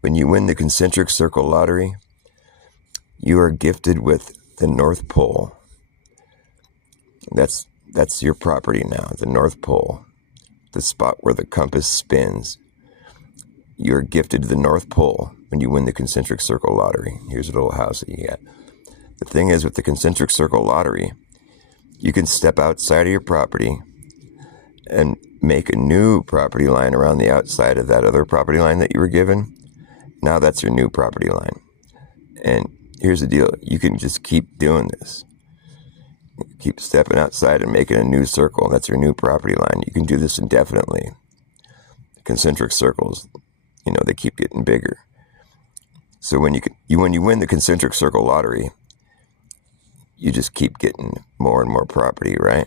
When you win the concentric circle lottery, you are gifted with the North Pole. That's your property now, the North Pole, the spot where the compass spins. You're gifted the North Pole when you win the concentric circle lottery. Here's a little house that you get. The thing is, with the concentric circle lottery, you can step outside of your property and make a new property line around the outside of that other property line that you were given. Now that's your new property line. And here's the deal. You can just keep doing this. Keep stepping outside and making a new circle. And that's your new property line. You can do this indefinitely. Concentric circles, they keep getting bigger. So when you win the concentric circle lottery, you just keep getting more and more property, right?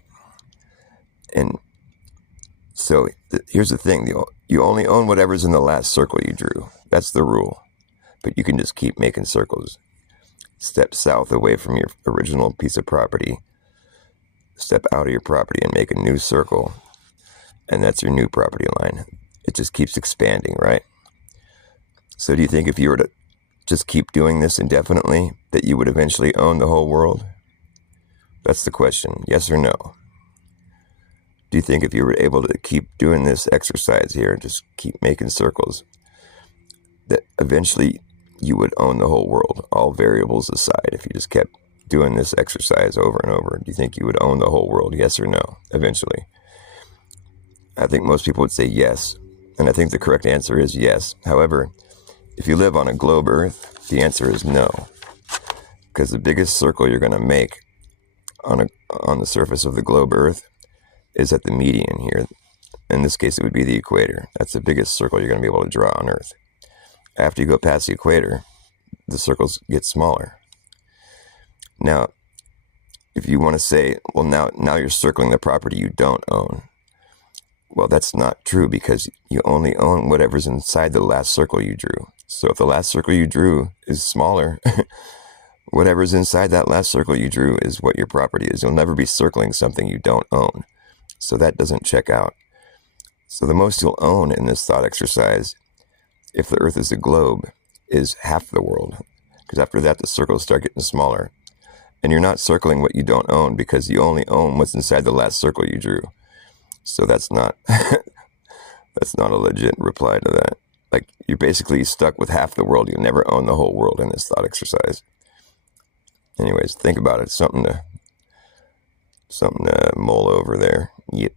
And so here's the thing. You only own whatever's in the last circle you drew. That's the rule. But you can just keep making circles. Step south away from your original piece of property. Step out of your property and make a new circle. And that's your new property line. It just keeps expanding, right? So do you think if you were to just keep doing this indefinitely, that you would eventually own the whole world? That's the question. Yes or no? Do you think if you were able to keep doing this exercise here, just keep making circles, that eventually you would own the whole world, all variables aside, if you just kept doing this exercise over and over? Do you think you would own the whole world? Yes or no, eventually? I think most people would say yes, and I think the correct answer is yes. However, if you live on a globe Earth, the answer is no, because the biggest circle you're going to make on the surface of the globe Earth is at the median here. In this case, it would be the equator. That's the biggest circle you're going to be able to draw on Earth. After you go past the equator, the circles get smaller. Now, if you want to say, well, now you're circling the property you don't own. Well, that's not true, because you only own whatever's inside the last circle you drew. So if the last circle you drew is smaller, whatever's inside that last circle you drew is what your property is. You'll never be circling something you don't own. So that doesn't check out. So the most you'll own in this thought exercise, if the Earth is a globe, is half the world. Because after that, the circles start getting smaller. And you're not circling what you don't own, because you only own what's inside the last circle you drew. So that's not that's not a legit reply to that. Like, you're basically stuck with half the world. You'll never own the whole world in this thought exercise. Anyways, think about it. Something to mull over there. Yep.